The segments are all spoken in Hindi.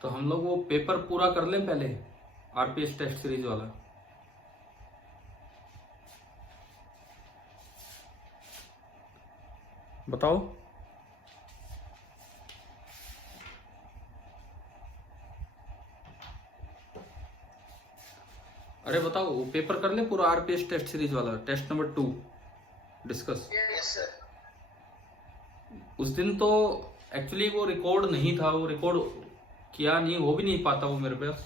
तो हम लोग वो पेपर पूरा कर लें पहले, आरपीएस टेस्ट सीरीज वाला। बताओ। अरे बताओ, वो पेपर कर ले पूरा आरपीएस टेस्ट सीरीज वाला, test number 2 discuss. Yes sir. उस दिन तो एक्चुअली वो रिकॉर्ड नहीं था, वो रिकॉर्ड किया नहीं, हो भी नहीं पाता वो मेरे पास,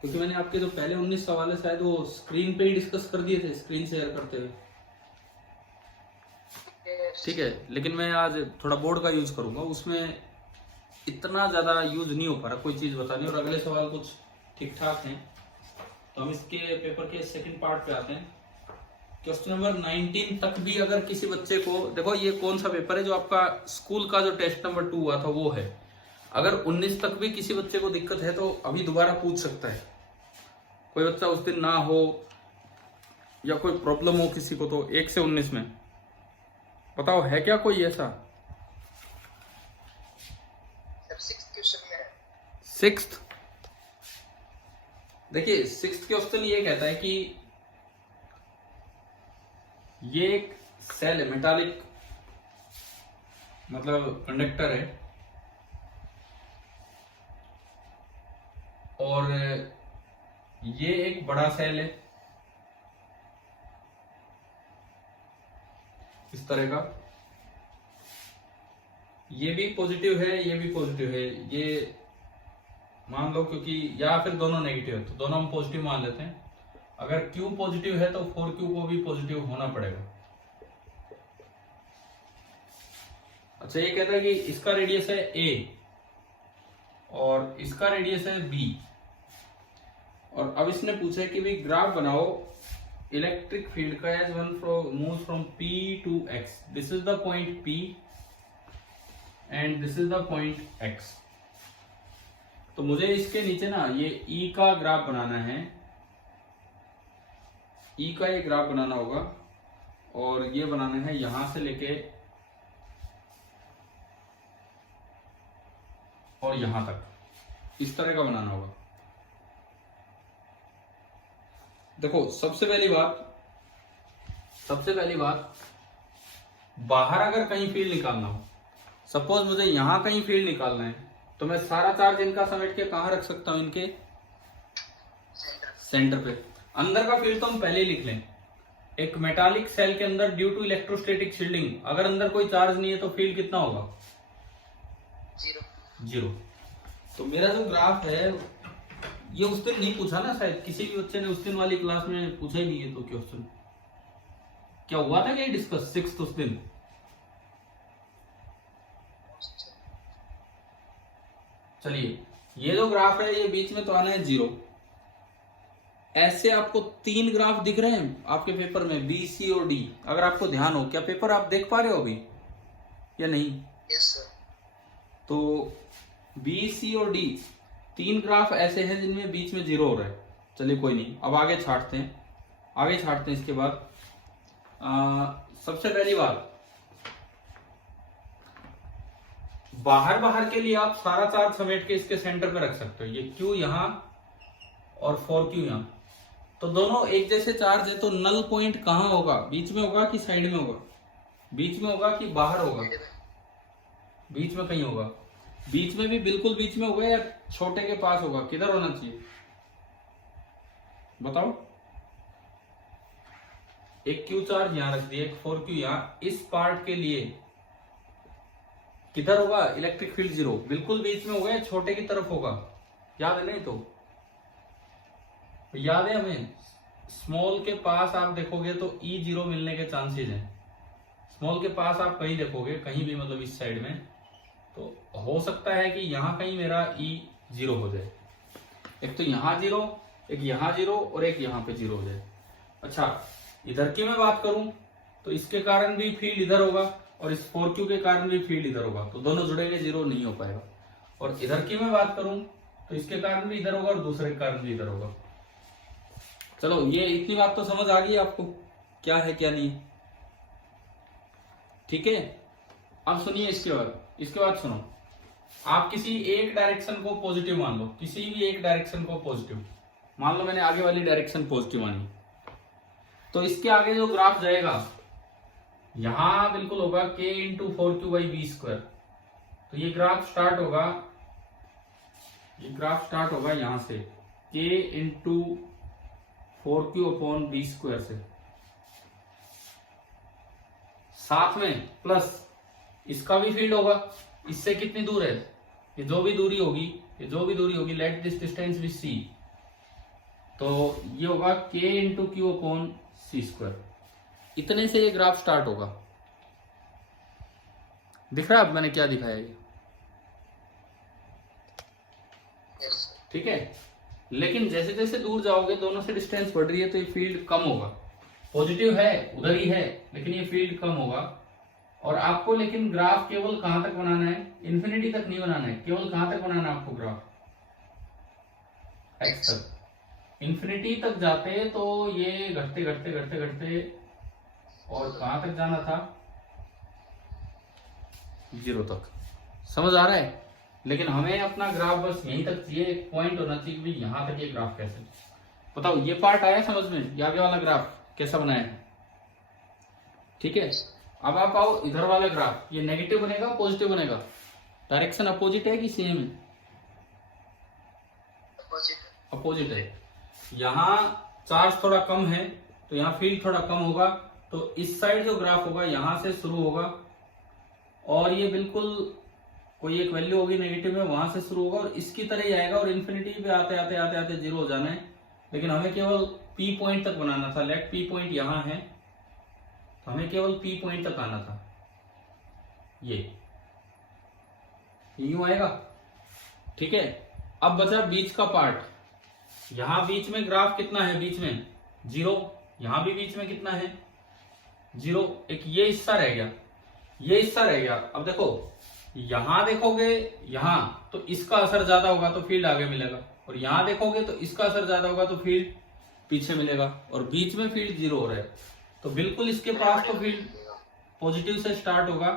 क्योंकि मैंने आपके जो पहले 19 सवाल है शायद वो स्क्रीन पे ही डिस्कस कर दिए थे, स्क्रीन शेयर करते हुए। ठीक है, लेकिन मैं आज थोड़ा बोर्ड का यूज करूंगा, उसमें इतना ज्यादा यूज नहीं हो पा रहा कोई चीज बताने, और अगले सवाल कुछ ठीक ठाक हैं। तो हम इसके पेपर के सेकंड पार्ट पे आते हैं। क्वेश्चन नंबर 19 तक भी अगर किसी बच्चे को, देखो ये कौन सा पेपर है, जो आपका स्कूल का जो टेस्ट नंबर 2 हुआ था वो है। अगर 19 तक भी किसी बच्चे को दिक्कत है तो अभी दोबारा पूछ सकता है। कोई बच्चा उस दिन ना हो या कोई प्रॉब्लम हो किसी को, तो 1 से 19 में बताओ है क्या कोई ऐसा? सिक्स्थ क्वेश्चन में है। सिक्स्थ, देखिए सिक्स्थ क्वेश्चन ये कहता है कि ये एक सेल है, मेटालिक मतलब कंडक्टर है, और ये एक बड़ा सेल है इस तरह का, ये भी पॉजिटिव है, ये भी पॉजिटिव है, ये मान लो, क्योंकि या फिर दोनों नेगेटिव है तो दोनों हम पॉजिटिव मान लेते हैं। अगर Q पॉजिटिव है तो 4Q को भी पॉजिटिव होना पड़ेगा। अच्छा, ये कहता है कि इसका रेडियस है A और इसका रेडियस है B, और अब इसने पूछा है कि भाई ग्राफ बनाओ इलेक्ट्रिक फील्ड का edge one moves from P to X, this is the point P and this is the point X। तो मुझे इसके नीचे ना ये E का ग्राफ बनाना है, E का ये ग्राफ बनाना होगा, और ये बनाना है यहां से लेके और यहां तक, इस तरह का बनाना होगा। देखो सबसे पहली बात, बाहर अगर कहीं फील्ड निकालना हो, सपोज मुझे यहां कहीं फील्ड निकालना है, तो मैं सारा चार्ज इनका समेट के कहां रख सकता हूं? इनके सेंटर पे। अंदर का फील्ड तो हम पहले ही लिख लें, एक मेटालिक सेल के अंदर ड्यू टू इलेक्ट्रोस्टैटिक शील्डिंग, अगर अंदर कोई चार्ज नहीं है तो फील्ड कितना होगा? 0। तो मेरा जो ग्राफ है, ये उस दिन नहीं पूछा ना शायद, किसी भी बच्चे ने उस दिन वाली क्लास में पूछा ही नहीं है। तो क्वेश्चन क्या हुआ था, क्या डिस्कस सिक्स्थ उस दिन? चलिए, ये जो ग्राफ है ये बीच में तो आना है 0। ऐसे आपको 3 ग्राफ दिख रहे हैं आपके पेपर में, बी, सी और डी। अगर आपको ध्यान हो, क्या पेपर आप देख पा रहे हो अभी या नहीं? Yes sir. तो बी, सी और डी 3 ग्राफ ऐसे हैं जिनमें बीच में 0 हो रहा है। चलिए कोई नहीं, अब आगे छांटते हैं। इसके बाद सबसे पहली बात, बाहर के लिए आप सारा चार्ज समेट के इसके सेंटर पे रख सकते हो। ये Q यहां और 4Q यहां, तो दोनों एक जैसे चार्ज है, तो नल पॉइंट कहां होगा? बीच में होगा कि साइड में होगा? बीच में होगा कि बाहर होगा? बीच में कहीं होगा। बीच में भी बिल्कुल बीच में होगा या छोटे के पास होगा? किधर होना चाहिए बताओ? एक Q चार्ज यहां रख दिया, एक 4Q यहां, इस पार्ट के लिए किधर होगा इलेक्ट्रिक फील्ड? 0। बिल्कुल बीच में होगा या छोटे की तरफ होगा? याद है नहीं? तो याद है हमें, स्मॉल के पास आप देखोगे तो E0 मिलने के चांसेस हैं। स्मॉल के पास आप कहीं देखोगे, कहीं भी मतलब इस साइड में, तो हो सकता है कि यहां कहीं मेरा E0 हो जाए। एक तो यहां 0, एक यहां 0 और एक यहां पे 0 हो जाए। अच्छा, इधर की मैं बात करूं तो इसके कारण भी फील्ड इधर होगा और इस 4Q के कारण भी फील्ड इधर होगा, तो दोनों जुड़ेंगे, 0 नहीं हो पाएगा। और इधर की मैं बात करूं तो इसके कारण भी इधर होगा और दूसरे के कारण भी इधर होगा। चलो, ये इतनी बात तो समझ आ गई आपको, क्या है क्या नहीं? ठीक है, अब सुनिए इसके बाद सुनो, आप किसी एक डायरेक्शन को पॉजिटिव मान लो, किसी भी एक डायरेक्शन को पॉजिटिव मान लो। मैंने आगे वाली डायरेक्शन पॉजिटिव मानी, तो इसके आगे जो ग्राफ जाएगा यहां बिल्कुल होगा k इंटू 4q/v²। तो ये ग्राफ स्टार्ट होगा, यहां से k इंटू 4q/v² से, साथ में प्लस इसका भी फील्ड होगा। इससे कितनी दूर है, ये जो भी दूरी होगी, let this distance be c, तो ये होगा k इंटू q/c²। इतने से ये ग्राफ स्टार्ट होगा। दिख रहा है अब मैंने क्या दिखाया ये? Yes, sir. ठीक है। लेकिन जैसे जैसे दूर जाओगे दोनों से डिस्टेंस बढ़ रही है तो ये फील्ड कम होगा। पॉजिटिव है, उधर ही है, लेकिन ये फील्ड कम होगा। और आपको लेकिन ग्राफ केवल कहां तक बनाना है? इन्फिनिटी तक नहीं बनाना है। केवल कहां तक बनाना है आपको ग्राफ? x तक। इन्फिनिटी तक जाते तो ये घटते घटते घटते घटते और कहां तक जाना था? 0 तक। समझ आ रहा है? लेकिन हमें अपना ग्राफ बस यहीं तक चाहिए, एक पॉइंट होना चाहिए कि यहां तक ये ग्राफ कैसे। बताओ ये पार्ट आया समझ में? ये आगे वाला ग्राफ कैसा बनाया है? ठीक है। अब आप आओ इधर वाला ग्राफ, ये नेगेटिव बनेगा पॉजिटिव बनेगा? डायरेक्शन अपोजिट है कि सेम है? Opposite. अपोजिट है। यहाँ चार्ज थोड़ा कम है तो यहाँ फील्ड थोड़ा कम होगा, तो इस साइड जो ग्राफ होगा यहां से शुरू होगा और ये बिल्कुल कोई एक वैल्यू होगी नेगेटिव में, वहां से शुरू होगा और इसकी तरह ही आएगा और इन्फिनिटी पे आते आते आते आते 0 हो जाना है। लेकिन हमें केवल P पॉइंट तक बनाना था। लेट P पॉइंट यहाँ है, तो हमें केवल P पॉइंट तक आना था। ये यूं आएगा। ठीक है। अब बचा बीच का पार्ट। यहां बीच में ग्राफ कितना है? बीच में 0। यहां भी बीच में कितना है? 0। एक ये हिस्सा रह गया, ये हिस्सा रह गया। अब देखो यहां देखोगे, यहां तो इसका असर ज्यादा होगा तो फील्ड आगे मिलेगा, और यहां देखोगे तो इसका असर ज्यादा होगा तो फील्ड पीछे मिलेगा, और बीच में फील्ड 0 हो रहा है। तो बिल्कुल इसके पास तो फील्ड पॉजिटिव से स्टार्ट होगा,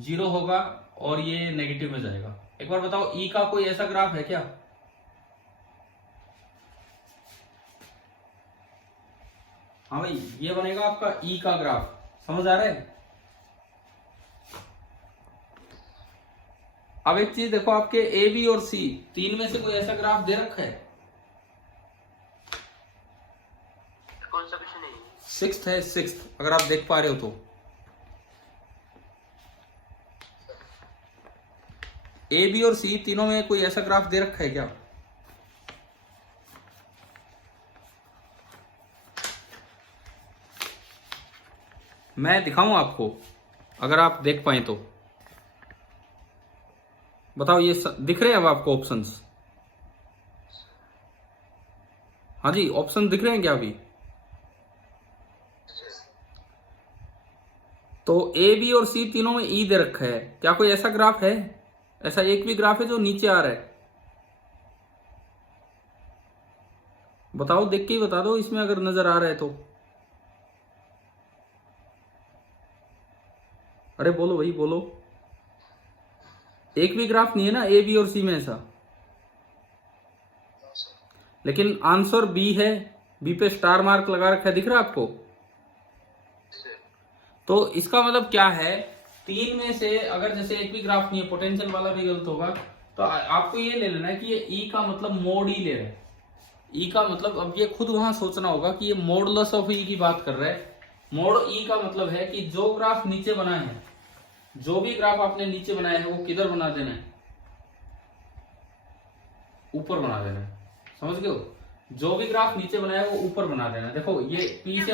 0 होगा और ये नेगेटिव में जाएगा। एक बार बताओ E का कोई ऐसा ग्राफ है क्या? हाँ भाई, ये बनेगा आपका E का ग्राफ। समझ आ रहा है? अब एक चीज देखो, आपके A, B और C तीन में से कोई ऐसा ग्राफ दे रखा है? कौन सा क्वेश्चन है? 6th है, 6th, अगर आप देख पा रहे हो तो। A, B और C तीनों में कोई ऐसा ग्राफ दे रखा है क्या? मैं दिखाऊं आपको, अगर आप देख पाए तो बताओ। ये दिख रहे हैं अब आपको ऑप्शंस? हाँ जी, ऑप्शन दिख रहे हैं क्या अभी? तो A, B और C तीनों में E दे रखा है। क्या कोई ऐसा ग्राफ है? ऐसा एक भी ग्राफ है जो नीचे आ रहा है? बताओ, देख के ही बता दो इसमें अगर नजर आ रहा है तो। अरे बोलो भाई बोलो। एक भी ग्राफ नहीं है ना A, B और C में ऐसा? लेकिन आंसर B है। B पे स्टार मार्क लगा रखा है, दिख रहा है आपको? तो इसका मतलब क्या है? तीन में से अगर जैसे एक भी ग्राफ नहीं है, पोटेंशियल वाला भी गलत होगा, तो आपको ये ले लेना है कि ये E का मतलब मोड E ले रहा है। E का मतलब, अब ये खुद वहां सोचना होगा कि ये मॉडुलस ऑफ E की बात कर रहा है। मोड E का मतलब है कि जो ग्राफ नीचे बनाए हैं, जो भी ग्राफ आपने नीचे बनाया है वो किधर बना देना है? ऊपर बना देना है। समझ गए हो? जो भी ग्राफ नीचे बनाया है वो ऊपर बना देना है। देखो ये P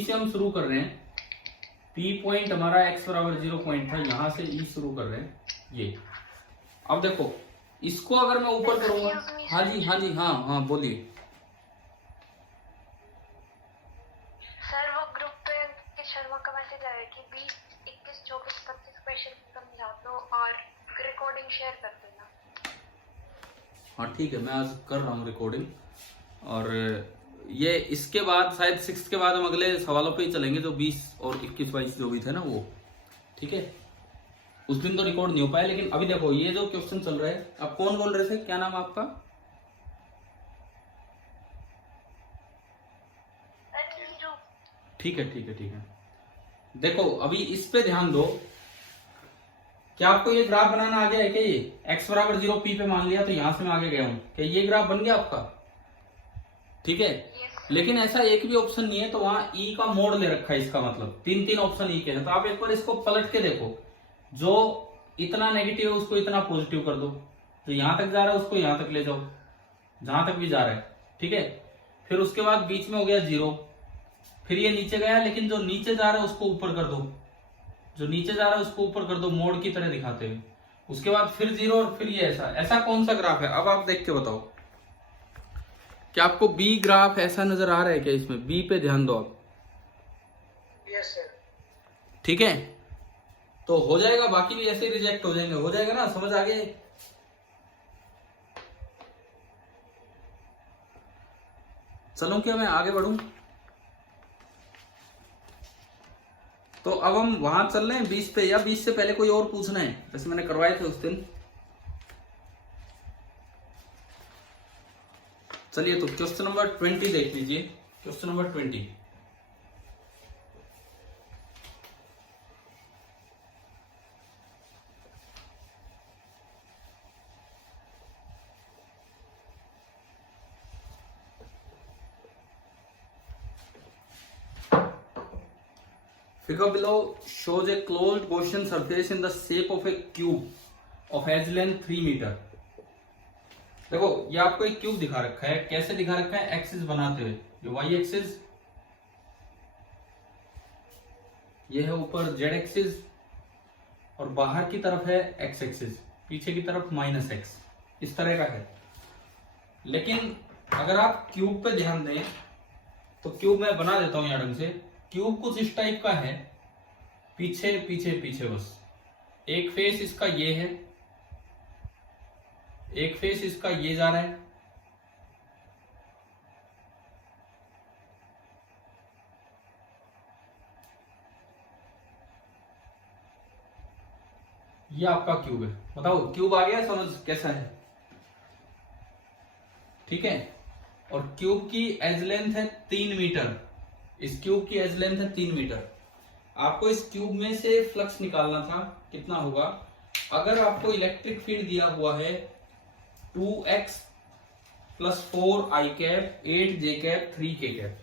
से हम शुरू कर रहे हैं। P पॉइंट हमारा x बराबर 0 पॉइंट था, यहां से E शुरू कर रहे हैं ये। अब देखो इसको अगर मैं ऊपर करूंगा। हाँ जी हाँ जी, हाँ हाँ बोलिए। सर वो ग्रुप पे के शर्मा का मैसेज आया कि 20, 21, 24, 25 क्वेश्चन समझा दो और रिकॉर्डिंग शेयर कर देना। हाँ ठीक है, मैं आज कर रहा हूँ रिकॉर्डिंग। और ये इसके बाद शायद 6 के बाद हम अगले सवालों पे ही चलेंगे, जो 20 और 21, 22 जो भी थे ना वो। ठीक है, उस दिन तो रिकॉर्ड नहीं हो पाया, लेकिन अभी देखो ये जो क्वेश्चन चल रहा है, आप कौन बोल रहे थे, क्या नाम आपका? ठीक है ठीक है ठीक है। देखो अभी इस पे ध्यान दो, क्या आपको ये ग्राफ बनाना आ गया है? क्या ये x बराबर 0 p पे मान लिया, तो यहां से मैं आगे गया हूं, क्या ये ग्राफ बन गया आपका? ठीक है। लेकिन ऐसा एक भी ऑप्शन नहीं है, तो वहां e का मोड ले रखा है, इसका मतलब तीन ऑप्शन e के हैं। तो आप एक बार इसको पलट के देखो, जो इतना नेगेटिव है उसको इतना पॉजिटिव कर दो, जो यहां तक जा रहा है उसको यहां तक ले जाओ, जहां तक भी जा रहा है। ठीक है। फिर उसके बाद बीच में हो गया 0, फिर ये नीचे गया, लेकिन जो नीचे जा रहा है उसको ऊपर कर दो, जो नीचे जा रहा है उसको ऊपर कर दो, मोड की तरह दिखाते हुए। उसके बाद फिर 0 और फिर ये ऐसा कौन सा ग्राफ है? अब आप देख के बताओ, क्या आपको बी ग्राफ ऐसा नजर आ रहा है क्या? इसमें बी पे ध्यान दो आप। Yes sir. ठीक है, तो हो जाएगा, बाकी भी ऐसे रिजेक्ट हो जाएंगे, हो जाएगा ना, समझ आ गए? चलो क्या मैं आगे बढ़ूं? तो अब हम वहां चल रहे हैं 20 पे, या 20 से पहले कोई और पूछना है? जैसे मैंने करवाए थे उस दिन। चलिए तो क्वेश्चन नंबर 20 देख लीजिए, question number 20। Figure below shows a closed Gaussian surface in the shape of a cube of edge length 3 metre. देखो ये आपको एक क्यूब दिखा रखा है, कैसे दिखा रखा है? एक्सिस बनाते हुए, ये वाई एक्सिस, ये है ऊपर जेड एक्सिस, और बाहर की तरफ है एक्स एक्सिस, पीछे की तरफ -x, इस तरह का है। लेकिन अगर आप क्यूब पे ध्यान दें, तो क्यूब मैं बना देता हूं यहां ढंग से। क्यूब कुछ इस टाइप का है, पीछे पीछे पीछे, बस एक फेस इसका ये है, एक फेस इसका ये जा रहा है, ये आपका क्यूब है। बताओ क्यूब आ गया समझ कैसा है? ठीक है। और क्यूब की एज लेंथ है 3 मीटर, इस क्यूब की एज लेंथ है 3 मीटर। आपको इस क्यूब में से फ्लक्स निकालना था, कितना होगा? अगर आपको इलेक्ट्रिक फील्ड दिया हुआ है 2x + 4i cap 8j cap 3k cap,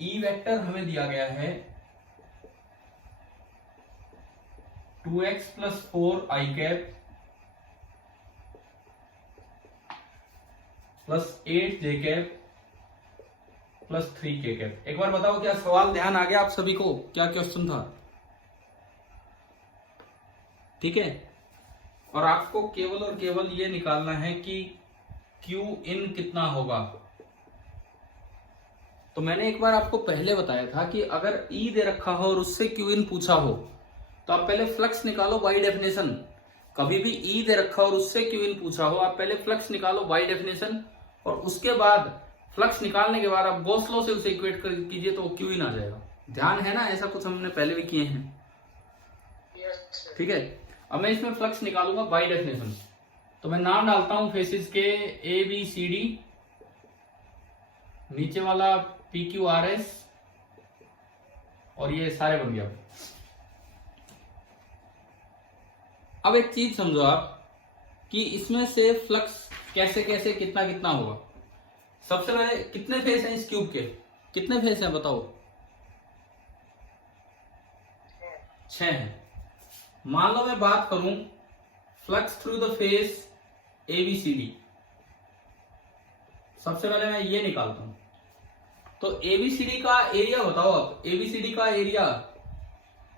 E vector हमें दिया गया है 2x + 4i cap +8j cap +3k cap. एक बार बताओ, क्या सवाल ध्यान आ गया आप सभी को? क्या क्वेश्चन था? ठीक है। और आपको केवल और केवल ये निकालना है कि Q in कितना होगा। तो मैंने एक बार आपको पहले बताया था कि अगर E दे रखा हो और उससे Q in पूछा हो, तो आप पहले फ्लक्स निकालो बाय डेफिनेशन। कभी भी E दे रखा और उससे Q in पूछा हो, आप पहले फ्लक्स निकालो बाय डेफिनेशन, और उसके बाद फ्लक्स निकालने के बाद आप गॉस लॉ से उसे इक्वेट कीजिए तो Q in आ जाएगा। ध्यान है ना? ऐसा कुछ हमने पहले भी किए हैं। ठीक है। अब मैं इसमें फ्लक्स निकालूंगा बाय डेफिनेशन, तो मैं नाम डालता हूं फेसिस के ABCD, नीचे वाला PQRS, और ये सारे बन गया। अब एक चीज समझो आप कि इसमें से फ्लक्स कैसे कैसे कितना कितना होगा। सबसे पहले कितने फेस हैं इस क्यूब के? कितने फेस हैं बताओ? 6 हैं। मान लो मैं बात करूं flux through the face ABCD, सबसे पहले मैं ये निकालता हूं। तो ABCD का एरिया बताओ। अब ABCD का एरिया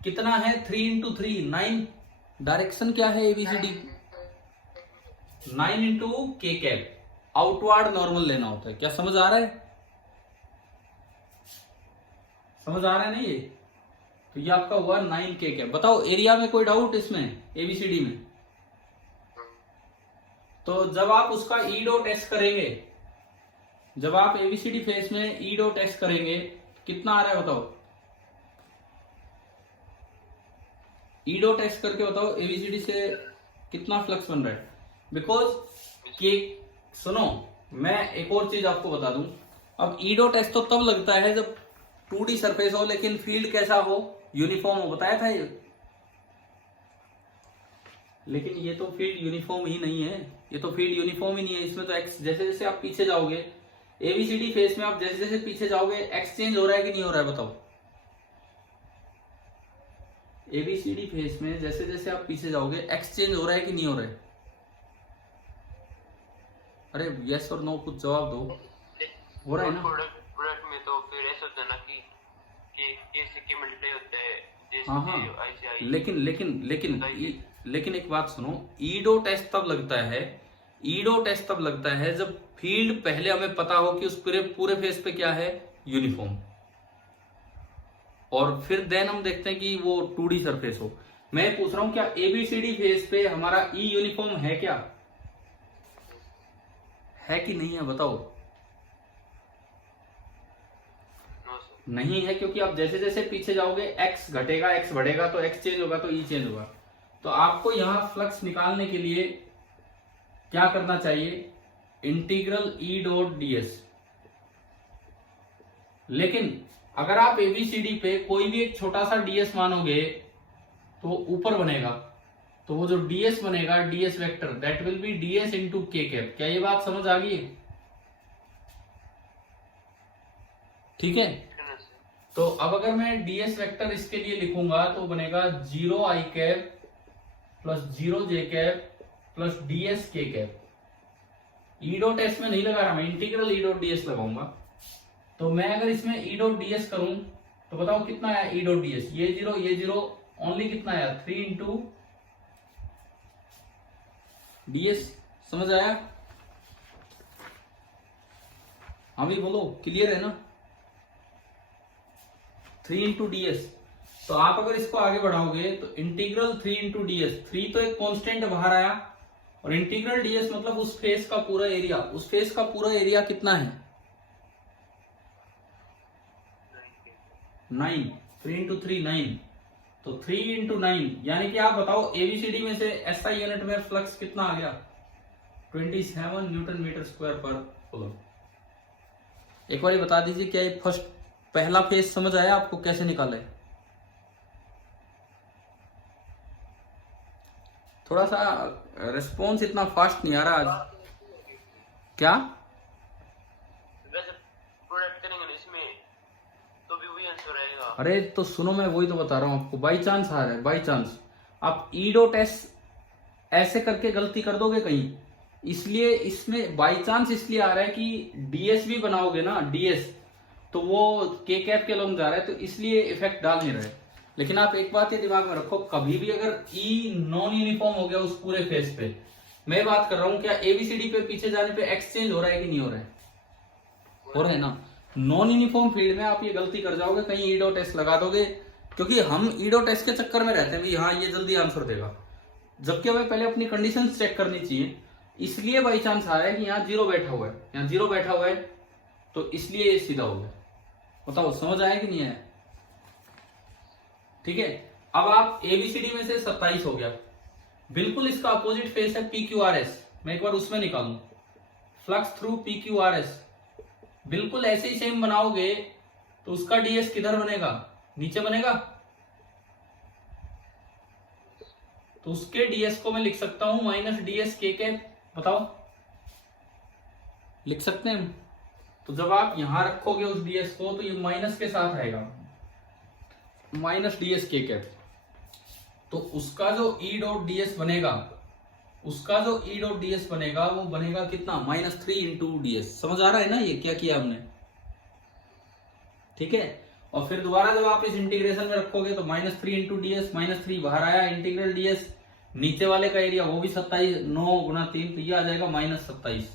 कितना है? 3 × 3 9। डायरेक्शन क्या है ABCD? 9 × k cap, outward normal लेना होता है। क्या समझ आ रहा है? समझ आ रहा है ना ये? तो ये आपका हुआ 9k कैप। बताओ एरिया में कोई डाउट इसमें ABCD में? तो जब आप उसका E डॉट S करेंगे, जब आप ABCD फेस में E डॉट S करेंगे, कितना आ रहा है बताओ? ई डॉट एक्स करके बताओ एबीसीडी से कितना फ्लक्स बन रहा है। बिकॉज कि सुनो, मैं एक और चीज आपको बता दूं, अब ई डॉट एक्स तो तब लगता है जब 2D सरफेस हो लेकिन फील्ड कैसा हो, यूनिफॉर्म हो, बताया था ये। लेकिन ये तो फील्ड यूनिफॉर्म ही नहीं है, ये तो फील्ड यूनिफॉर्म ही नहीं है। इसमें तो एक्स, जैसे जैसे आप पीछे जाओगे एबीसीडी फेस में, आप जैसे जैसे पीछे जाओगे एक्स चेंज हो रहा है कि नहीं हो रहा है बताओ। एबीसीडी फेस में जैसे जैसे आप पीछे जाओगे एक्स चेंज हो रहा है कि नहीं हो रहा है। अरे यस और नो कुछ जवाब दो। हो रहा है ना। प्रोडक्ट में तो फिर ऐसा होता है ना कि कैसे के मल्टीप्लाई होता है जैसे हाँ हाँ, लेकिन एक बात सुनो, ई डॉट एस तब लगता है, ई डॉट एस तब लगता है जब फील्ड पहले हमें पता हो कि उस पूरे फेस पे क्या है, यूनिफॉर्म, और फिर देन हम देखते हैं कि वो 2D सरफेस हो। मैं पूछ रहा हूं क्या एबीसीडी फेस पे हमारा ई यूनिफॉर्म है, क्या है कि नहीं है बताओ। नहीं है, क्योंकि आप जैसे जैसे पीछे जाओगे एक्स घटेगा, एक्स बढ़ेगा, तो एक्स चेंज होगा तो ई चेंज होगा। तो आपको यहां फ्लक्स निकालने के लिए क्या करना चाहिए, इंटीग्रल ई डॉट डीएस। लेकिन अगर आप एबीसीडी पे कोई भी एक छोटा सा डीएस मानोगे तो ऊपर बनेगा, तो वो जो डीएस बनेगा, DS vector, that will be DS into के कैप। क्या ये बात समझ आ गई है? ठीक है। तो अब अगर मैं डीएस वेक्टर इसके लिए लिखूंगा तो बनेगा 0 आई कैप प्लस 0 जे कैप प्लस डीएस के कैप। ई डॉट एस में नहीं लगा रहा, मैं इंटीग्रल ई डॉट डीएस लगाऊंगा। तो मैं अगर इसमें ई डॉट डीएस करूं तो बताओ कितना आया ई डॉट डीएस, ये जीरो ओनली कितना आया 3 इंटू डीएस। समझ आया? हाँ भी बोलो, क्लियर है ना? 3 इंटू डीएस। तो आप अगर इसको आगे बढ़ाओगे तो इंटीग्रल 3 इंटू डीएस, 3 तो एक कांस्टेंट बाहर आया, और इंटीग्रल डीएस मतलब उस फेस का पूरा एरिया, उस फेस का पूरा एरिया कितना है 9, 3 इंटू 3 9, तो 3 इंटू 9, यानी कि आप बताओ एबीसीडी में से एसआई यूनिट में फ्लक्स कितना आ गया 27 न्यूटन मीटर स्क्वायर पर कूलम। एक बार बता दीजिए क्या ये फर्स्ट पहला फेज समझ आया आपको, कैसे निकाले? थोड़ा सा रिस्पॉन्स इतना फास्ट नहीं आ रहा आज। क्या वैसे प्रोडक्ट करेंगे इसमें तो भी वही आंसर रहेगा। अरे तो सुनो, मैं वही तो बता रहा हूं आपको, बाई चांस आ रहा है, बाई चांस आप ई डॉट एस ऐसे करके गलती कर दोगे कहीं, इसलिए इसमें बाई चांस इसलिए आ रहा है कि डीएस भी बनाओगे ना, डीएस तो वो के कैप के लॉन्ग जा रहा है, तो इसलिए इफेक्ट डाल नहीं रहे। लेकिन आप एक बात ये दिमाग में रखो, कभी भी अगर ई नॉन यूनिफॉर्म हो गया उस पूरे फेस पे, मैं बात कर रहा हूं क्या एबीसीडी पे पीछे जाने पे एक्सचेंज हो रहा है कि नहीं हो रहा है? हो रहा है ना। नॉन यूनिफॉर्म फील्ड में आप ये गलती कर जाओगे, कहीं ई डॉट एस लगा दोगे, क्योंकि हम ई डॉट एस के चक्कर में रहते हैं भी हाँ ये जल्दी आंसर देगा, जबकि हमें पहले अपनी कंडीशन चेक करनी चाहिए। इसलिए बाई चांस आ रहा है कि यहाँ 0 बैठा हुआ है, यहाँ 0 बैठा हुआ है, तो इसलिए ये सीधा हो गया। बताओ समझ आया कि नहीं आया? ठीक है। अब आप एबीसीडी में से 27 हो गया, बिल्कुल इसका अपोजिट फेस है PQRS, मैं एक बार उसमें निकालूं फ्लक्स थ्रू PQRS, बिल्कुल ऐसे ही सेम बनाओगे तो उसका डीएस किधर बनेगा, नीचे बनेगा, तो उसके डीएस को मैं लिख सकता हूं माइनस डीएस के कैप। बताओ लिख सकते हैं? तो जब आप यहां रखोगे उस डीएस को तो ये माइनस के साथ आएगा, माइनस डीएस के कैप। तो उसका जो ई डॉट डीएस बनेगा, उसका जो ई डॉट डीएस बनेगा वो बनेगा कितना -3 इंटू डीएस। समझ आ रहा है ना ये क्या किया हमने? ठीक है। और फिर दोबारा जब आप इस इंटीग्रेशन में रखोगे तो -3 इंटू डीएस, -3 बाहर आया, इंटीग्रल डीएस नीचे वाले का एरिया वो भी 27, 9 गुना 3, तो ये आ जाएगा -27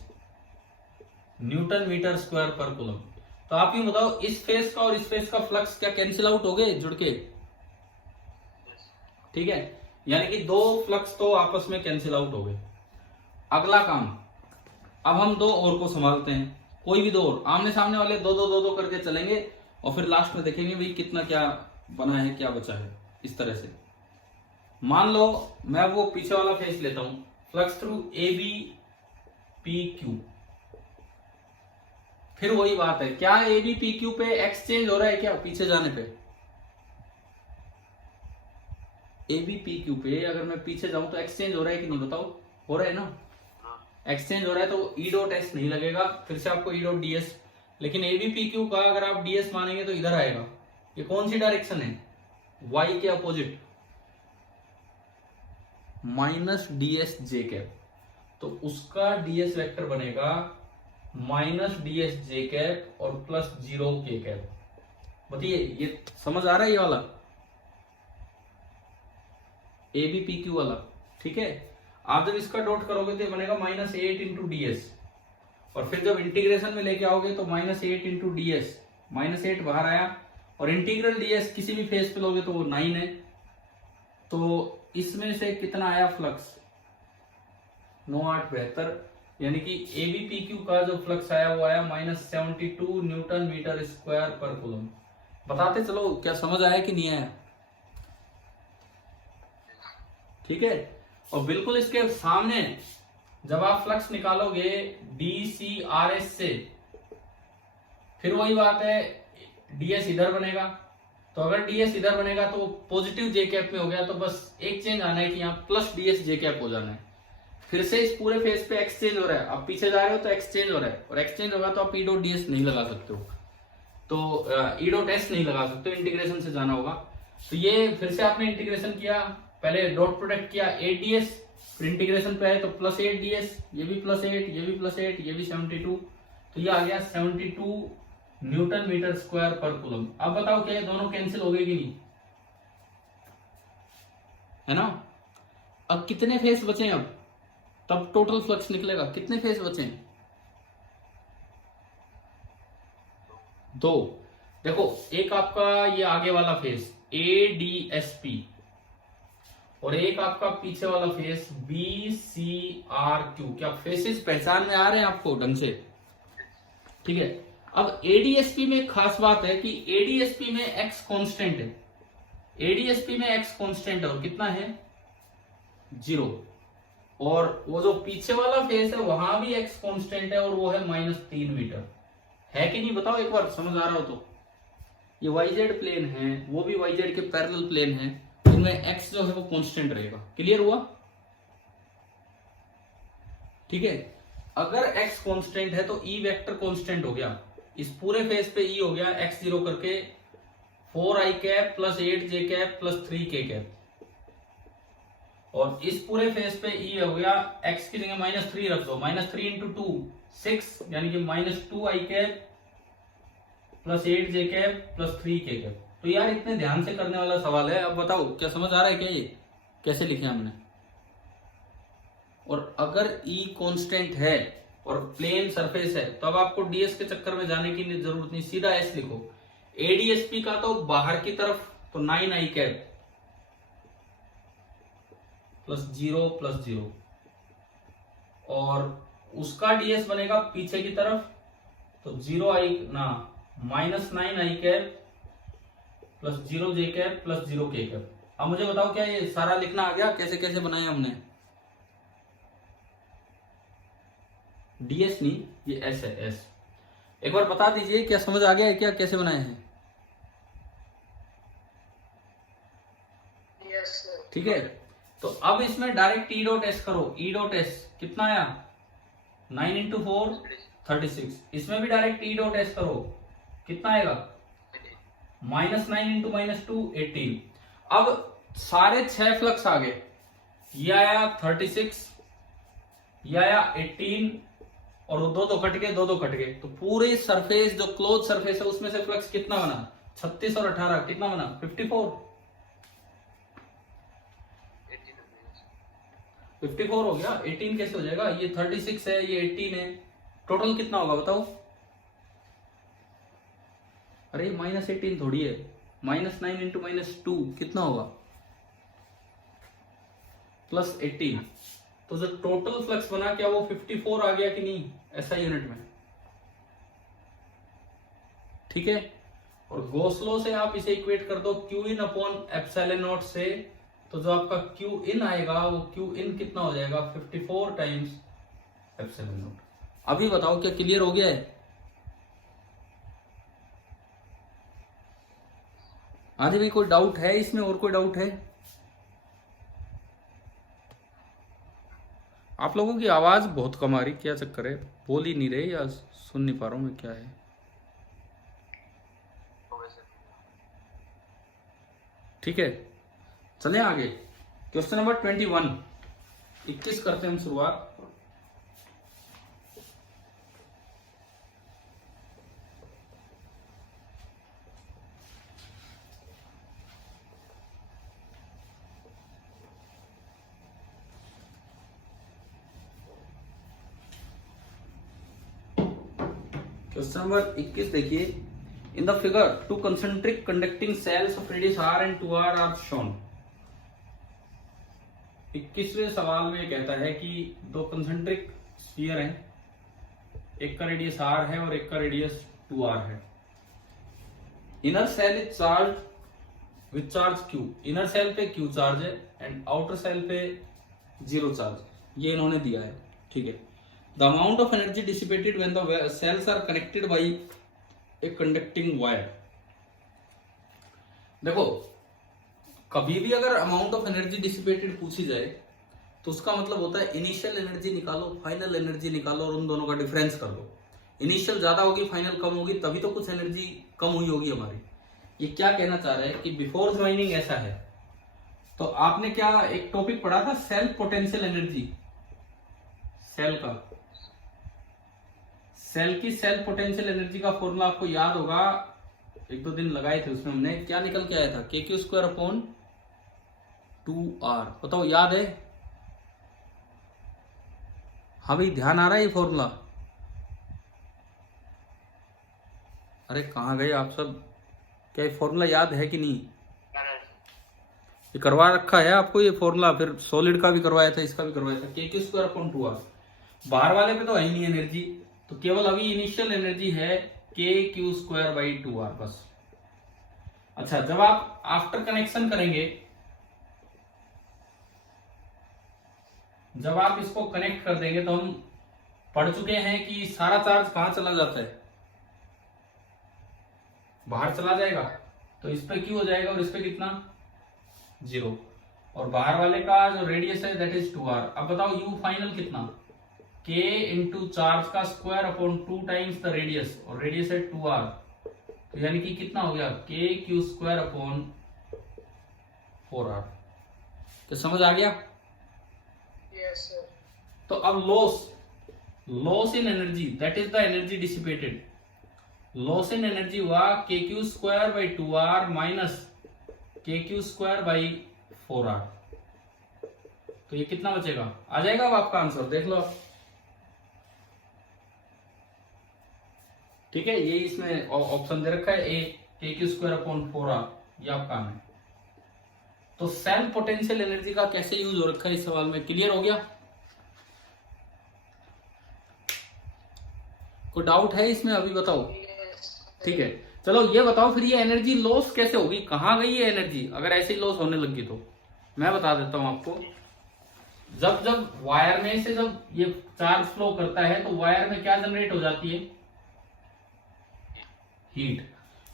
न्यूटन मीटर स्क्वायर पर कूलम। तो आप यूं बताओ इस फेस का और इस फेस का फ्लक्स क्या कैंसिल आउट हो गए जुड़ के? ठीक है, यानी कि 2 फ्लक्स तो आपस में कैंसिल आउट हो गए। अगला काम, अब हम 2 और को संभालते हैं, कोई भी 2 और, आमने सामने वाले 2 करके चलेंगे और फिर लास्ट में देखेंगे भाई कितना क्या बना है, क्या बचा है, इस तरह से। मान लो मैं वो पीछे वाला फेस लेता हूं, flux through A B P Q. फिर वही बात है, क्या ए बी पी क्यू पे एक्सचेंज हो रहा है क्या पीछे जाने पे? ए बी पी क्यू पे अगर मैं पीछे जाऊं तो एक्सचेंज हो रहा है कि नहीं बताओ? हो रहा है ना, एक्सचेंज हो रहा है। तो ई डॉट एस नहीं लगेगा, फिर से आपको ई डॉट डी एस। लेकिन ए बी पी क्यू का अगर आप डी एस मानेंगे तो इधर आएगा। ये कौन सी डायरेक्शन है? वाई के अपोजिट, माइनस डी एस जे कैप। तो उसका डी एस वेक्टर बनेगा माइनस डी एस जे कैप और प्लस 0 के कैप। बताइए ये समझ आ रहा है ये वाला ए बी पी क्यू वाला? ठीक है, आप जब इसका डॉट करोगे तो ये बनेगा -8 इंटू डी एस, और फिर जब इंटीग्रेशन में लेके आओगे तो -8 इंटू डी एस, -8 बाहर आया, और इंटीग्रल डी एस किसी भी फेस पे लोगे तो वो 9 है। तो इसमें से कितना आया फ्लक्स? 9872, यानी कि ए बी पी क्यू का जो फ्लक्स आया वो आया -72 न्यूटन मीटर स्क्वायर पर कूलम। बताते चलो क्या समझ आया कि नहीं आया? ठीक है, और बिल्कुल इसके सामने जब आप फ्लक्स निकालोगे DCRS से, फिर वही बात है, DS इधर बनेगा। तो अगर DS इधर बनेगा तो पॉजिटिव जे कैप में हो गया, तो बस एक चेंज आना है कि यहाँ प्लस DS जे कैप हो जाना है। फिर से इस पूरे फेस पे एक्सचेंज हो रहा है, आप पीछे जा रहे हो तो एक्सचेंज हो रहा है, और एक्सचेंज होगा तो आप ई डॉट DS नहीं लगा सकते हो, तो ई डॉट एस नहीं लगा सकते हो, इंटीग्रेशन से जाना होगा। तो ये फिर से आपने इंटीग्रेशन किया, पहले डॉट प्रोडक्ट किया 8ds, फिर इंटीग्रेशन पे आए तो +8ds, ये भी +8, ये भी +8, ये भी 72, तो ये आ गया 72 न्यूटन मीटर स्क्वायर पर कूलम। अब बताओ क्या ये दोनों कैंसिल हो गए कि नहीं? है ना? अब कितने फेस बचे? अब तब टोटल फ्लक्स निकलेगा, कितने फेस बचे? 2। देखो एक आपका ये आगे वाला फेस ADSP, और एक आपका पीछे वाला फेस BCRQ। क्या फेसेस पहचान में आ रहे हैं आपको ढंग से? ठीक है, अब ADSP में एक खास बात है कि ADSP में x कांस्टेंट है, ADSP में x कांस्टेंट है, और कितना है? 0। और वो जो पीछे वाला फेस है वहां भी x कांस्टेंट है, और वो है -3 मीटर। है कि नहीं बताओ एक बार, समझ आ रहा हो तो? ये YZ प्लेन है, वो भी YZ के पैरेलल प्लेन है, इनमें x जो है वो कांस्टेंट रहेगा। क्लियर हुआ? ठीक है, अगर x कांस्टेंट है तो E वेक्टर कांस्टेंट हो गया, इस पूरे फेस पे E हो गया x0 करके 4i cap plus 8j cap plus 3k cap, और इस पूरे फेस पे E हो गया x की जगह -3 रख दो, -3 इंटू 2 6, यानी कि -2i cap plus 8j cap plus 3k cap. तो यार इतने ध्यान से करने वाला सवाल है। अब बताओ क्या समझ आ रहा है क्या ये कैसे लिखे हमने? और अगर E कांस्टेंट है और प्लेन सरफेस है तो अब आपको DS के चक्कर में जाने की जरूरत नहीं, सीधा S लिखो। ADSP का तो बाहर की तरफ तो 9i कैप प्लस 0 प्लस 0, और उसका DS बनेगा पीछे की तरफ तो 0i ना -9i cap plus 0j cap plus 0k cap. अब मुझे बताओ क्या ये सारा लिखना आ गया? कैसे कैसे बनाया हमने? DS नहीं, ये S है, S। एक बार बता दीजिए क्या समझ आ गया है क्या, कैसे बनाए हैं? Yes, sir. ठीक है, तो अब इसमें डायरेक्ट E डॉट एस करो। E डॉट एस कितना आया? 9 इंटू 4 36। इसमें भी डायरेक्ट E डॉट एस करो, कितना आएगा? -9 इंटू -2 18। अब सारे 6 फ्लक्स आ गए, ये आया 36, ये आया 18, और वो दो कट गए, दो कट गए। तो पूरे सरफेस जो क्लोज सरफेस है उसमें से फ्लक्स कितना बना? 36 और 18 कितना बना? 54। 54 हो गया, 18 कैसे हो जाएगा? ये 36 है, ये 18 है, टोटल कितना होगा बताओ? अरे -18 थोड़ी है, -9 इंटू -2 कितना होगा? प्लस 18। तो जो टोटल फ्लक्स बना क्या वो 54 आ गया कि नहीं ऐसा यूनिट में? ठीक है, और गॉस लॉ से आप इसे इक्वेट कर दो Q in upon epsilon not से तो जो आपका क्यू इन आएगा वो क्यू इन कितना हो जाएगा 54 टाइम्स एप्सिलॉन नॉट। अभी बताओ क्या क्लियर हो गया है? आदि भाई कोई डाउट है इसमें, और कोई डाउट है? आप लोगों की आवाज बहुत कम आ रही, क्या चक्कर है? बोल ही नहीं रहे या सुन नहीं पा रहा हूं मैं, क्या है? ठीक है, चले आगे। क्वेश्चन नंबर 21, 21 करते हैं हम शुरुआत। क्वेश्चन नंबर 21 देखिए, in the figure two concentric conducting shells of radius r and 2r are shown. 21वें सवाल में कहता है कि दो कंसेंट्रिक स्फीयर हैं, एक का रेडियस r है और एक का रेडियस 2r है। Inner shell is charge with charge q, inner shell पे q चार्ज है एंड आउटर सेल पे 0 चार्ज, ये इन्होंने दिया है। ठीक है, the amount of energy dissipated when the shells are connected by a conducting wire. देखो, कभी भी अगर अमाउंट ऑफ एनर्जी डिसिपेटेड पूछी जाए तो उसका मतलब होता है इनिशियल एनर्जी निकालो, फाइनल एनर्जी निकालो और उन दोनों का डिफरेंस कर लो। इनिशियल ज्यादा होगी, फाइनल कम होगी, तभी तो कुछ एनर्जी कम हुई होगी हमारी। ये क्या कहना चाह रहा है कि बिफोर ज्वाइनिंग ऐसा है। तो आपने क्या एक टॉपिक पढ़ा था, सेल्फ पोटेंशियल एनर्जी, सेल का, सेल की सेल्फ पोटेंशियल एनर्जी का फॉर्मूला आपको याद होगा, एक दो दिन लगाए थे उसमें हमने, क्या निकल के आया था? KQ² upon 2R। बताओ याद है? हाँ भाई, ध्यान आ रहा है ये फॉर्मूला? अरे कहाँ गए आप सब? क्या ये फॉर्मूला याद है कि नहीं? ये करवा रखा है आपको ये फॉर्मूला, फिर सॉलिड का भी करवाया था, इसका भी करवाया था। KQ² upon 2R। बाहर वाले पे तो है ही नहीं एनर्जी, तो केवल अभी इनिशियल एनर्जी है KQ²/2R बस। अच्छा, जब आप आफ्टर कनेक्शन करेंगे, जब आप इसको कनेक्ट कर देंगे तो हम पढ़ चुके हैं कि सारा चार्ज कहां चला जाता है? बाहर चला जाएगा, तो इस पे Q हो जाएगा और इस पे कितना? 0। और बाहर वाले का जो रेडियस है दैट इज 2R। अब बताओ U फाइनल कितना? K इंटू चार्ज का square upon 2 times the radius, और रेडियस है 2R, तो यानी कि कितना हो गया? KQ² upon 4R। तो समझ आ गया? Yes, sir. तो अब loss in energy, that is the energy dissipated. Loss in energy हुआ KQ²/2R माइनस KQ²/4R। तो ये कितना बचेगा? आ जाएगा अब आपका आंसर, देख लो आप। ठीक है, ये इसमें ऑप्शन दे रखा है, ए KQ² अपॉन 4R, ये आपका है। तो सेल्फ पोटेंशियल एनर्जी का कैसे यूज हो रखा है इस सवाल में, क्लियर हो गया? कोई डाउट है इसमें? अभी बताओ। ठीक है, चलो ये बताओ फिर ये एनर्जी लॉस कैसे होगी, कहां गई ये एनर्जी अगर ऐसे ही लॉस होने लगी? तो मैं बता देता हूं आपको। जब वायर में से जब ये चार्ज फ्लो करता है तो वायर में क्या जनरेट हो जाती है? हीट।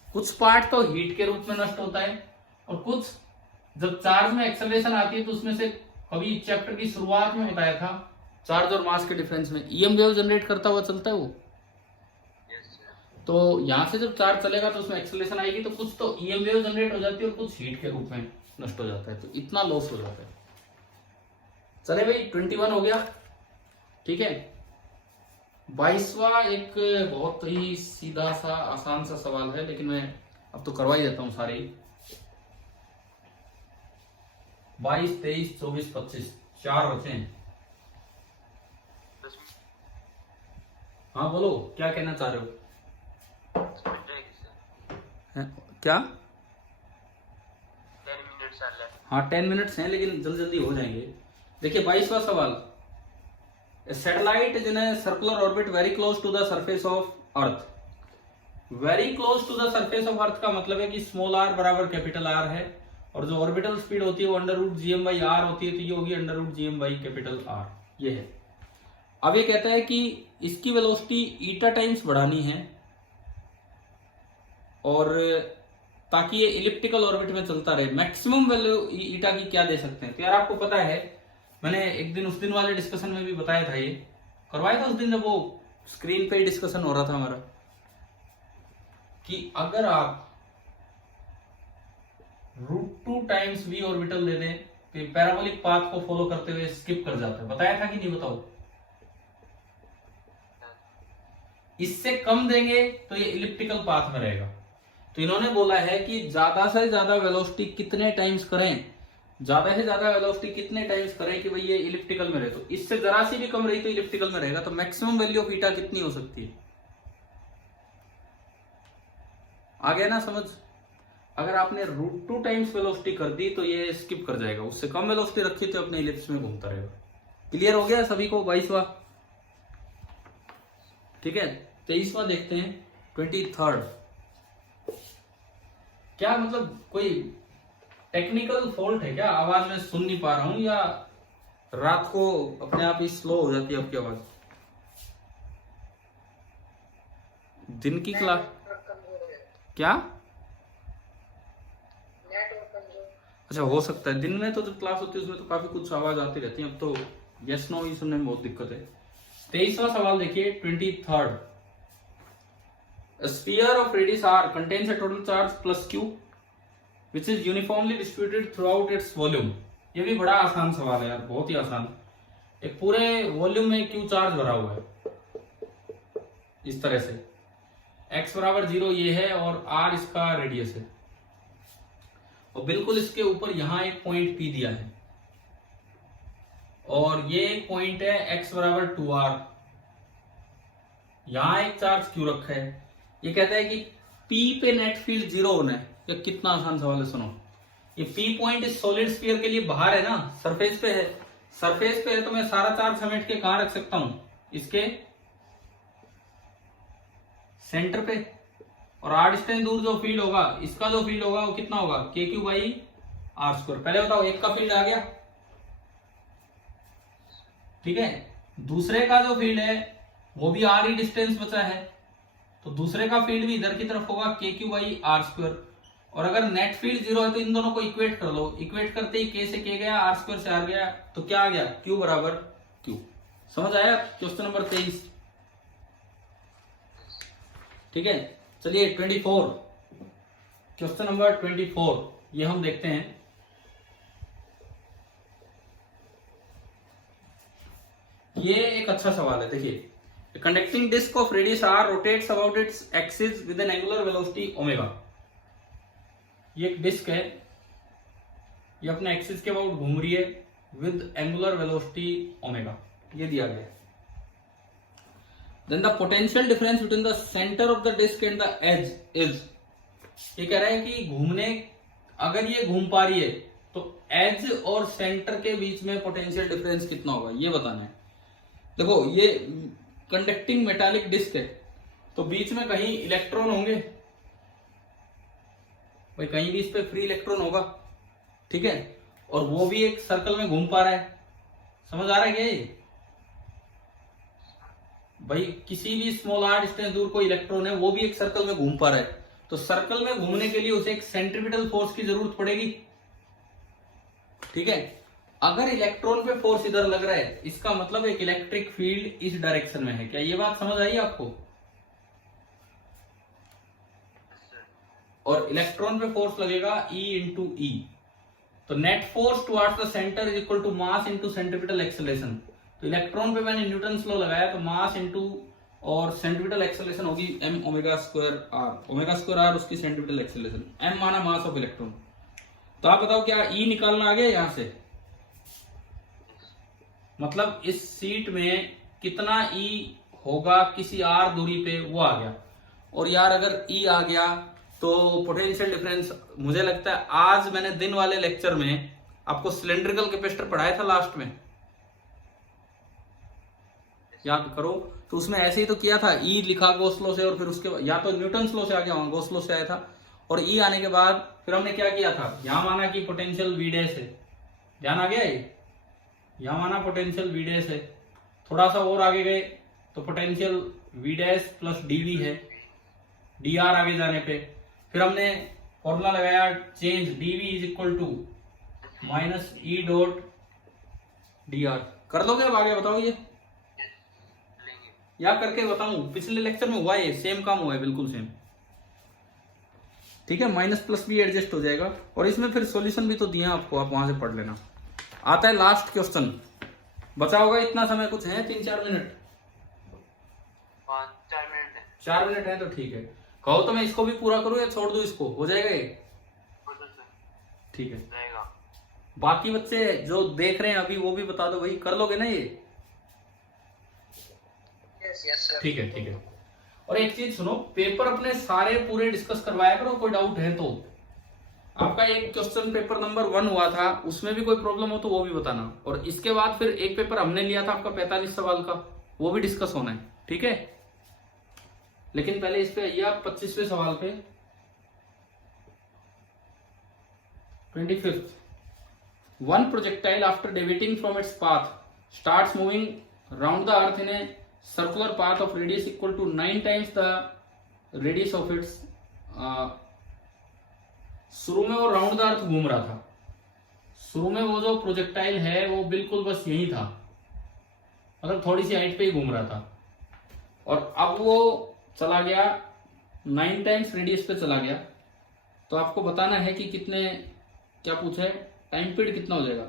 कुछ पार्ट तो हीट के रूप में नष्ट होता है, और कुछ जब चार्ज में एक्सेलरेशन आती है तो उसमें से, कभी चैप्टर की शुरुआत में बताया था, चार्ज और मास के डिफरेंस में EM वेव जनरेट करता हुआ चलता है वो। तो यहां से जब चार्ज चलेगा तो उसमें एक्सेलरेशन आएगी, तो कुछ तो EM वेव जनरेट हो जाती है और कुछ हीट के रूप में नष्ट हो जाता है, तो इतना लॉस हो जाता है। चले भाई, 21 हो गया। ठीक है, 22वां एक बहुत ही सीधा सा आसान सा सवाल है, लेकिन मैं अब तो करवा ही देता हूं सारे। 22, 23, 24, 25 4 बचे हैं। हाँ बोलो, क्या कहना चाह रहे हो? क्या? 10 मिनट्स आर लेफ्ट। हाँ 10 मिनट्स हैं, लेकिन जल्दी जल्दी हो जाएंगे। देखिए 22वां सवाल, satellite is in a circular orbit very close to the surface of earth. Very close to the surface of earth का मतलब है कि स्मॉल r बराबर कैपिटल R है और जो ऑर्बिटल स्पीड होती है वो √gm/r होती है, तो ये होगी √gm/R, ये है। अब ये कहता है कि इसकी वेलोसिटी ईटा टाइम्स बढ़ानी है और ताकि ये इलिप्टिकल ऑर्बिट में चलता रहे। मैक्सिमम वैल्यू ईटा की क्या दे सकते हैं? तो यार आपको पता है, मैंने एक दिन उस दिन वाले डिस्कशन में भी बताया था, ये करवाया था उस दिन जब वो स्क्रीन पे डिस्कशन हो रहा था हमारा, कि अगर आप √2 टाइम्स v ऑर्बिटल दे दें तो ये पैराबोलिक पाथ को फॉलो करते हुए स्किप कर जाता है। बताया था कि नहीं? बताओ। इससे कम देंगे तो ये इलिप्टिकल पाथ में रहेगा। तो इन्होंने बोला है कि ज्यादा से ज्यादा वेलोसिटी कितने टाइम्स करें, ज्यादा से ज्यादा वेलोसिटी कितने टाइम्स करें कि भाई ये इलिप्टिकल में रहे। तो इससे जरा सी भी कम रही तो इलिप्टिकल में रहेगा। तो मैक्सिमम वैल्यू ऑफ ईटा कितनी हो सकती है? आ गया ना समझ? अगर आपने √2 टाइम्स वेलोसिटी कर दी तो ये स्किप कर जाएगा, उससे कम वेलोसिटी रखी तो अपने इलिप्स में घूमता रहेगा। क्लियर हो गया सभी को? 22वां, ठीक है। 23वां देखते हैं, 23rd। क्या मतलब कोई टेक्निकल फॉल्ट है क्या? आवाज में सुन नहीं पा रहा हूं या रात को अपने आप ही स्लो हो जाती है आपकी आवाज? दिन की क्लास क्या? अच्छा, हो सकता है दिन में तो जब क्लास होती है उसमें तो काफी कुछ आवाज आती रहती है। अब तो यस नो ही सुनने में बहुत दिक्कत है। 23वां सवाल देखिए, 23rd। A sphere of radius r contains a total charge plus q which is uniformly distributed throughout its volume। ये भी बड़ा आसान सवाल है यार, बहुत ही आसान। एक पूरे वॉल्यूम में q चार्ज भरा हुआ है इस तरह से, x बराबर 0 ये है और r इसका रेडियस है, और बिल्कुल इसके ऊपर यहां एक पॉइंट p दिया है, और ये एक पॉइंट है x बराबर 2r, यहां एक चार्ज q रखा है। ये कहता है कि P पे नेट फील्ड 0 होना है। ये कितना आसान सवाल है, सुनो। ये P पॉइंट इस सॉलिड स्फीयर के लिए बाहर है ना, सरफेस पे है। सरफेस पे है तो मैं सारा चार्ज समेट के कहां रख सकता हूं? इसके सेंटर पे। और r डिस्टेंस दूर जो फील्ड होगा, इसका जो फील्ड होगा वो कितना होगा? KQ/r²। पहले बताओ, एक का फील्ड आ गया, ठीक है। दूसरे का जो फील्ड है वो भी r ही डिस्टेंस बचा है, तो दूसरे का फील्ड भी इधर की तरफ होगा KQ/r²। और अगर नेट फील्ड 0 है तो इन दोनों को इक्वेट कर लो। इक्वेट करते ही k से k गया, r² से r गया, तो क्या आ गया? q बराबर q। समझ आया? क्वेश्चन नंबर 23, ठीक है। चलिए 24, क्वेश्चन नंबर 24 ये हम देखते हैं। ये एक अच्छा सवाल है, देखिए। A conducting disk of radius r rotates about its axis with an angular velocity omega। ये एक डिस्क है, ये अपने एक्सिस के अबाउट घूम रही है विद एंगुलर वेलोसिटी ओमेगा, ये दिया गया है। Then the potential difference between the center of the disk and the edge is, ये कह रहा है कि घूमने, अगर ये घूम पा रही है तो एज और सेंटर के बीच में पोटेंशियल डिफरेंस कितना होगा, ये बताना है। देखो, ये कंडक्टिंग मेटालिक डिस्क है, तो बीच में कहीं इलेक्ट्रॉन होंगे भाई, कहीं भी इस पे फ्री इलेक्ट्रॉन होगा, ठीक है। और वो भी एक सर्कल में घूम पा रहा है। समझ आ रहा है क्या ये भाई? किसी भी स्मॉल r डिस्टेंस दूर कोई इलेक्ट्रॉन है, वो भी एक सर्कल में घूम पा रहा है, तो सर्कल में घूमने के लिए उसे एक सेंट्रीपिटल फोर्स की जरूरत पड़ेगी, ठीक है। अगर इलेक्ट्रॉन पे फोर्स इधर लग रहा है, इसका मतलब एक इलेक्ट्रिक फील्ड इस डायरेक्शन में है। क्या ये बात समझ आई आपको? और इलेक्ट्रॉन पे फोर्स लगेगा E इंटू ई, तो net force towards the centre is equal to mass into centripetal acceleration. तो इलेक्ट्रॉन पे मैंने न्यूटन्स लॉ लगाया, तो मास इंटू और सेंट्रीपिटल एक्सेलरेशन होगी m ओमेगा² r उसकी सेंट्रीपिटल एक्सेलरेशन, m माना मास ऑफ इलेक्ट्रॉन। तो आप बताओ, क्या E निकालना आ गया यहां से? मतलब इस सीट में कितना E होगा किसी r दूरी पे, वो आ गया। और यार अगर E आ गया तो पोटेंशियल डिफरेंस, मुझे लगता है आज मैंने दिन वाले लेक्चर में आपको सिलेंड्रिकल कैपेसिटर पढ़ाया था लास्ट में, याद करो। तो उसमें ऐसे ही तो किया था, E लिखा गॉस लॉ से, और फिर उसके या तो न्यूटन्स लॉ से आ गया, गॉस लॉ से आया था, और ई आने के बाद फिर हमने क्या किया था, यहां माना कि पोटेंशियल वी डैश है, ध्यान आ गया ये, यहां माना पोटेंशियल वी डैश है, थोड़ा सा और आगे गए तो potential V dash plus dV है, डी आर आगे जाने पे फिर हमने फॉर्मूला लगाया change dV is equal to minus E dot d r. कर लोगे अब आगे बताओ ये, या करके बताऊं, पिछले लेक्चर में हुआ है सेम काम हुआ है, बिल्कुल सेम। ठीक है, माइनस प्लस भी एडजस्ट हो जाएगा और इसमें फिर सॉल्यूशन भी तो दिए हैं आपको, आप वहां से पढ़ लेना। आता है लास्ट क्वेश्चन, बचा होगा इतना समय, कुछ है 3-4 मिनट, 4 मिनट है। 4 मिनट है तो ठीक है। कहो तो मैं इसको भी पूरा करूं या छोड़ दूं इसको, हो जाएगा ये? ठीक है, रहेगा। बाकी बच्चे जो देख रहे हैं अभी वो भी बता दो भाई, कर लोगे ना ये? Yes, sir. ठीक है ठीक है। और एक चीज सुनो, पेपर अपने सारे पूरे डिस्कस करवाया करो, कोई डाउट है तो। आपका एक क्वेश्चन पेपर नंबर 1 हुआ था, उसमें भी कोई प्रॉब्लम हो तो वो भी बताना। और इसके बाद फिर एक पेपर हमने लिया था आपका 45 सवाल का, वो भी डिस्कस होना है, ठीक है। लेकिन पहले इस पे आइए आप 25वें सवाल पे, 25th। One projectile after deviating from its path starts moving round the earth in a circular path of radius equal to 9 times the radius of its शुरू में वो राउंड द अर्थ घूम रहा था, शुरू में वो जो प्रोजेक्टाइल है वो बिल्कुल बस यही था, मतलब थोड़ी सी हाइट पे ही घूम रहा था, और अब वो चला गया 9 टाइम्स रेडियस पे चला गया। तो आपको बताना है कि कितने, क्या पूछा है, टाइम पीरियड कितना हो जाएगा।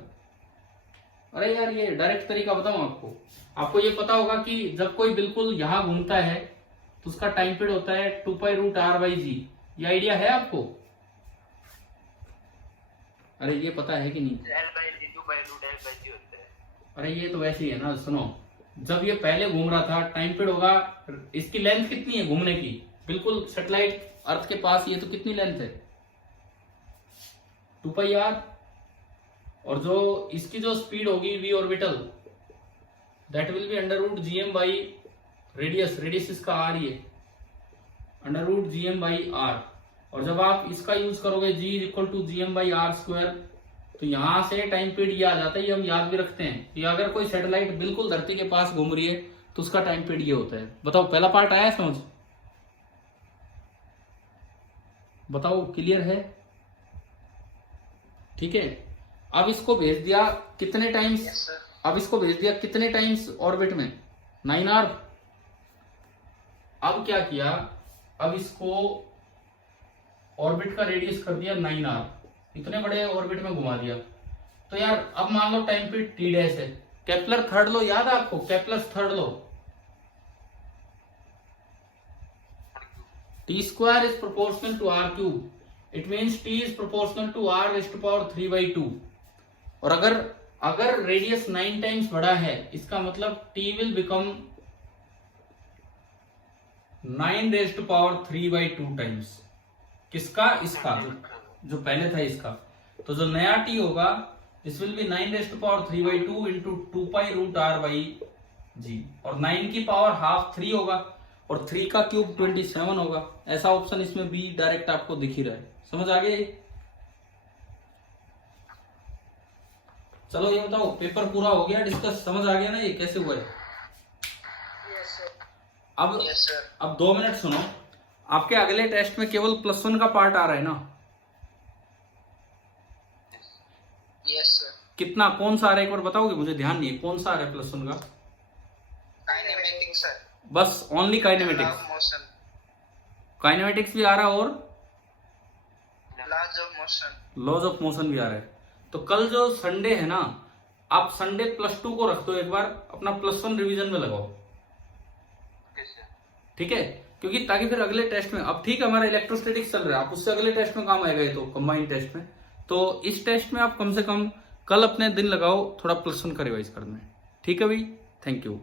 अरे यार ये डायरेक्ट तरीका बताऊं आपको, आपको ये पता होगा कि जब कोई बिल्कुल यहां घूमता है तो उसका टाइम पीरियड होता है 2π√r/g। ये आइडिया है आपको? अरे ये पता है कि नहीं? L/g 2π√L/g होता है। अरे ये तो वैसे ही है ना, सुनो, जब ये पहले घूम रहा था टाइम पीरियड होगा, इसकी लेंथ कितनी है घूमने की, बिल्कुल सैटेलाइट अर्थ के पास, ये तो कितनी लेंथ है, 2πr। और जो इसकी जो स्पीड होगी v orbital, that will be √gm/, radius इसका r, ये √gm/r। और जब आप इसका यूज करोगे g = gm/r², तो यहां से टाइम पीरियड ये आ जाता है, ये हम याद भी रखते हैं कि अगर कोई सैटेलाइट बिल्कुल धरती के पास घूम रही है तो उसका टाइम पीरियड ये होता है। बताओ पहला पार्ट आया समझ? बताओ क्लियर है? ठीक है। अब इसको भेज दिया कितने टाइम्स? Yes, sir. अब इसको भेज दिया कितने टाइम्स ऑर्बिट में? 9r। अब क्या किया, अब इसको ऑर्बिट का रेडियस कर दिया 9r, इतने बड़े ऑर्बिट में घुमा दिया। तो यार अब मान लो टाइम पीरियड t डैश है, केपलर थर्ड लो, याद है आपको? Kepler third low, t² is proportional to r³, it means t is proportional to r⁵ और अगर रेडियस 9 टाइम्स बड़ा है, इसका मतलब t विल बिकम 9⁵ टाइम्स। किसका? इसका, जो पहले था इसका। तो जो नया t होगा, this will be 9⁵ into 2π√r/g, और 9 की पावर हाफ 3 होगा, और 3 का क्यूब 27 होगा। ऐसा ऑप्शन इसमें बी डायरेक्ट आपको दिख ही रहा है। समझ आ गया? चलो ये बताओ, पेपर पूरा हो गया डिस्कस, समझ आ गया ना ये कैसे हुआ है? Yes, sir. अब Yes, sir. अब 2 मिनट सुनो, आपके अगले टेस्ट में केवल +1 का पार्ट आ रहा है ना? Yes, sir. कितना, कौन सा आ रहा है एक बार बताओगे मुझे? ध्यान नहीं है, कौन सा आ रहा है +1 का? Kinematics, sir. बस only Law kinematics? of motion. Kinematics भी आ रहा है और Laws of motion. Laws of motion भी आ रहा है। तो कल जो संडे है ना, आप संडे +2 को रख दो, एक बार अपना +1 रिवीजन में लगाओ, ठीक है? क्योंकि ताकि फिर अगले टेस्ट में, अब ठीक है हमारा इलेक्ट्रोस्टैटिक्स चल रहा है, आप उससे अगले टेस्ट में काम आएगा ये तो, कंबाइंड टेस्ट में। तो इस टेस्ट में आप कम से कम कल अपने दिन लगाओ थोड़ा +1 का रिवाइज करना है, ठीक है भाई? Thank you.